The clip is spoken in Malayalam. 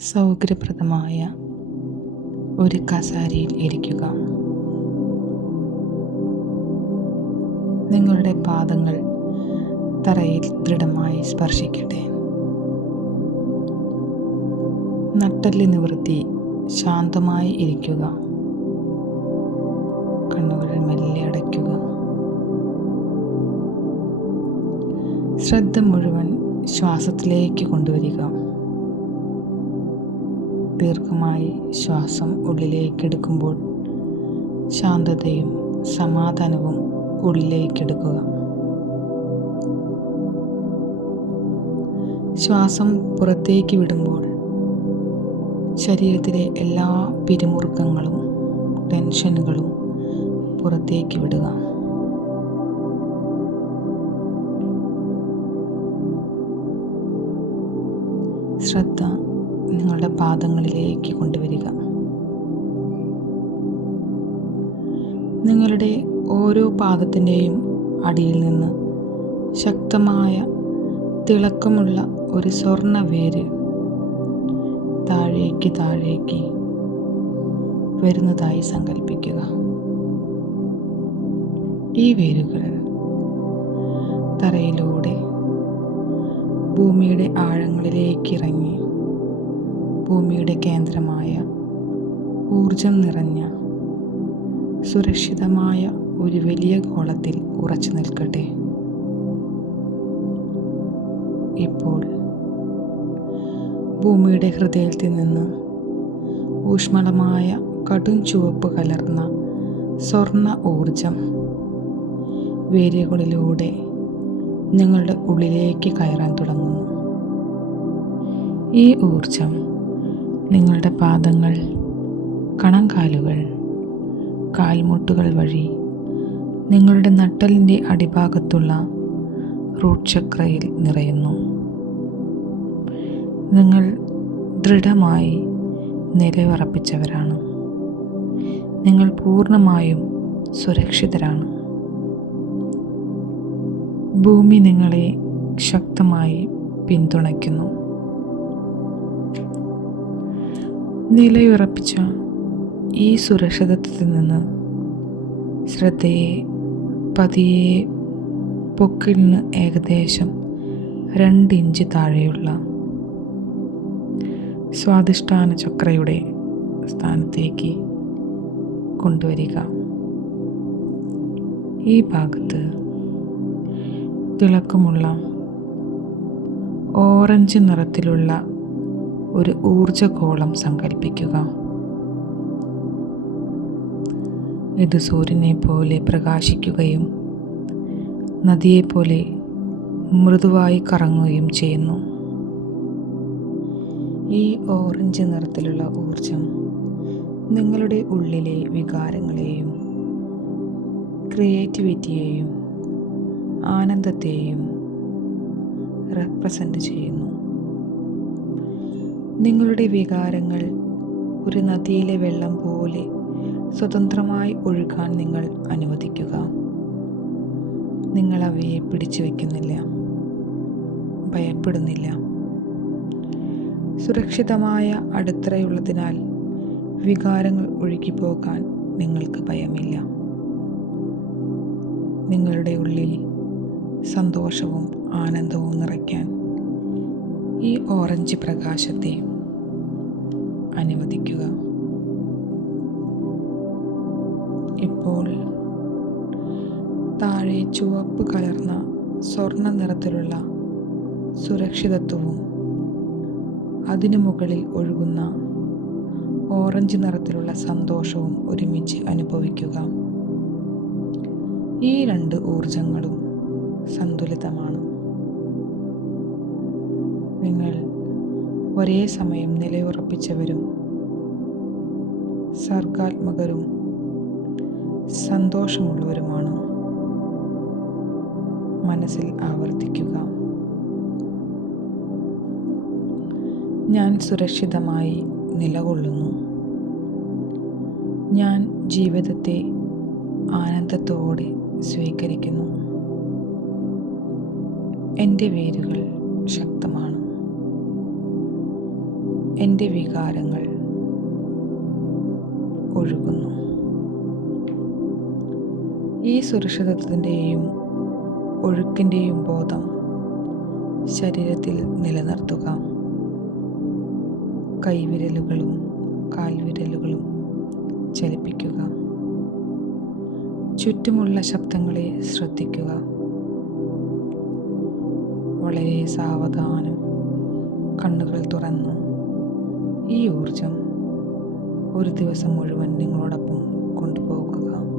സൗകര്യപ്രദമായ ഒരു കസേരയിൽ ഇരിക്കുക. നിങ്ങളുടെ പാദങ്ങൾ തറയിൽ ദൃഢമായി സ്പർശിക്കട്ടെ. നട്ടെല്ല് നിവർത്തി ശാന്തമായി ഇരിക്കുക. കണ്ണുകൾ മെല്ലെ അടയ്ക്കുക. ശ്രദ്ധ മുഴുവൻ ശ്വാസത്തിലേക്ക് കൊണ്ടുവരിക. ദീർഘമായി ശ്വാസം ഉള്ളിലേക്കെടുക്കുമ്പോൾ ശാന്തതയും സമാധാനവും ഉള്ളിലേക്കെടുക്കുക. ശ്വാസം പുറത്തേക്ക് വിടുമ്പോൾ ശരീരത്തിലെ എല്ലാ പിരിമുറുക്കങ്ങളും ടെൻഷനുകളും പുറത്തേക്ക് വിടുക. ശ്രദ്ധ നിങ്ങളുടെ പാദങ്ങളിലേക്ക് കൊണ്ടുവരിക. നിങ്ങളുടെ ഓരോ പാദത്തിൻ്റെയും അടിയിൽ നിന്ന് ശക്തമായ തിളക്കമുള്ള ഒരു സ്വർണ്ണ വേര് താഴേക്ക് വരുന്നതായി സങ്കല്പിക്കുക. ഈ വേരുകൾ തറയിലൂടെ ഭൂമിയുടെ ആഴങ്ങളിലേക്ക് ഇറങ്ങി ഭൂമിയുടെ കേന്ദ്രമായ ഊർജം നിറഞ്ഞ സുരക്ഷിതമായ ഒരു വലിയ ഗോളത്തിൽ ഉറച്ചു നിൽക്കട്ടെ. ഇപ്പോൾ ഭൂമിയുടെ ഹൃദയത്തിൽ നിന്ന് ഊഷ്മളമായ കടും ചുവപ്പ് കലർന്ന സ്വർണ്ണ ഊർജം വേരുകളിലൂടെ നിങ്ങളുടെ ഉള്ളിലേക്ക് കയറാൻ തുടങ്ങുന്നു. ഈ ഊർജം നിങ്ങളുടെ പാദങ്ങൾ, കണങ്കാലുകൾ, കാൽമുട്ടുകൾ വഴി നിങ്ങളുടെ നട്ടെല്ലിൻ്റെ അടിഭാഗത്തുള്ള റൂട്ട് ചക്രയിൽ നിറയുന്നു. നിങ്ങൾ ദൃഢമായി നിലയുറപ്പിച്ചവരാണ്. നിങ്ങൾ പൂർണ്ണമായും സുരക്ഷിതരാണ്. ഭൂമി നിങ്ങളെ ശക്തമായി പിന്തുണയ്ക്കുന്നു. നിലയുറപ്പിച്ച ഈ സുരക്ഷിതത്വത്തിൽ നിന്ന് ശ്രദ്ധയെ പതിയെ പൊക്കിളിന് ഏകദേശം 2 ഇഞ്ച് താഴെയുള്ള സ്വാധിഷ്ഠാന ചക്രയുടെ സ്ഥാനത്തേക്ക് കൊണ്ടുവരിക. ഈ ഭാഗത്ത് തിളക്കമുള്ള ഓറഞ്ച് നിറത്തിലുള്ള ഒരു ഊർജഗോളം സങ്കല്പിക്കുക. ഇത് സൂര്യനെ പോലെ പ്രകാശിക്കുകയും നദിയെപ്പോലെ മൃദുവായി കറങ്ങുകയും ചെയ്യുന്നു. ഈ ഓറഞ്ച് നിറത്തിലുള്ള ഊർജം നിങ്ങളുടെ ഉള്ളിലെ വികാരങ്ങളെയും ക്രിയേറ്റിവിറ്റിയെയും ആനന്ദത്തെയും റെപ്രസെൻ്റ് ചെയ്യുന്നു. നിങ്ങളുടെ വികാരങ്ങൾ ഒരു നദിയിലെ വെള്ളം പോലെ സ്വതന്ത്രമായി ഒഴുകാൻ നിങ്ങൾ അനുവദിക്കുക. നിങ്ങൾ അവയെ പിടിച്ചു വയ്ക്കുന്നില്ല, ഭയപ്പെടുന്നില്ല. സുരക്ഷിതമായ അടിത്തറയുള്ളതിനാൽ വികാരങ്ങൾ ഒഴുകിപ്പോകാൻ നിങ്ങൾക്ക് ഭയമില്ല. നിങ്ങളുടെ ഉള്ളിൽ സന്തോഷവും ആനന്ദവും നിറയ്ക്കാൻ ഈ ഓറഞ്ച് പ്രകാശത്തെ അനുവദിക്കുക. ഇപ്പോൾ താഴെ ചുവപ്പ് കലർന്ന സ്വർണ്ണ നിറത്തിലുള്ള സുരക്ഷിതത്വവും അതിനു മുകളിൽ ഒഴുകുന്ന ഓറഞ്ച് നിറത്തിലുള്ള സന്തോഷവും ഒരുമിച്ച് അനുഭവിക്കുക. ഈ 2 ഊർജങ്ങളും സന്തുലിതമാണ്. നിങ്ങൾ ഒരേ സമയം നിലയുറപ്പിച്ചവരും സർഗാത്മകരും സന്തോഷമുള്ളവരുമാണ്. മനസ്സിൽ ആവർത്തിക്കുക: ഞാൻ സുരക്ഷിതമായി നിലകൊള്ളുന്നു. ഞാൻ ജീവിതത്തെ ആനന്ദത്തോടെ സ്വീകരിക്കുന്നു. എൻ്റെ വേരുകൾ ശക്തമാണ്. എൻ്റെ വികാരങ്ങൾ ഒഴുകുന്നു. ഈ സുരക്ഷിതത്വത്തിൻ്റെയും ഒഴുക്കിൻ്റെയും ബോധം ശരീരത്തിൽ നിലനിർത്തുക. കൈവിരലുകളും കാൽവിരലുകളും ചലിപ്പിക്കുക. ചുറ്റുമുള്ള ശബ്ദങ്ങളെ ശ്രദ്ധിക്കുക. വളരെ സാവധാനം കണ്ണുകൾ തുറന്ന് ഈ ഊർജം ഒരു ദിവസം മുഴുവൻ നിങ്ങളോടൊപ്പം കൊണ്ടുപോകുക.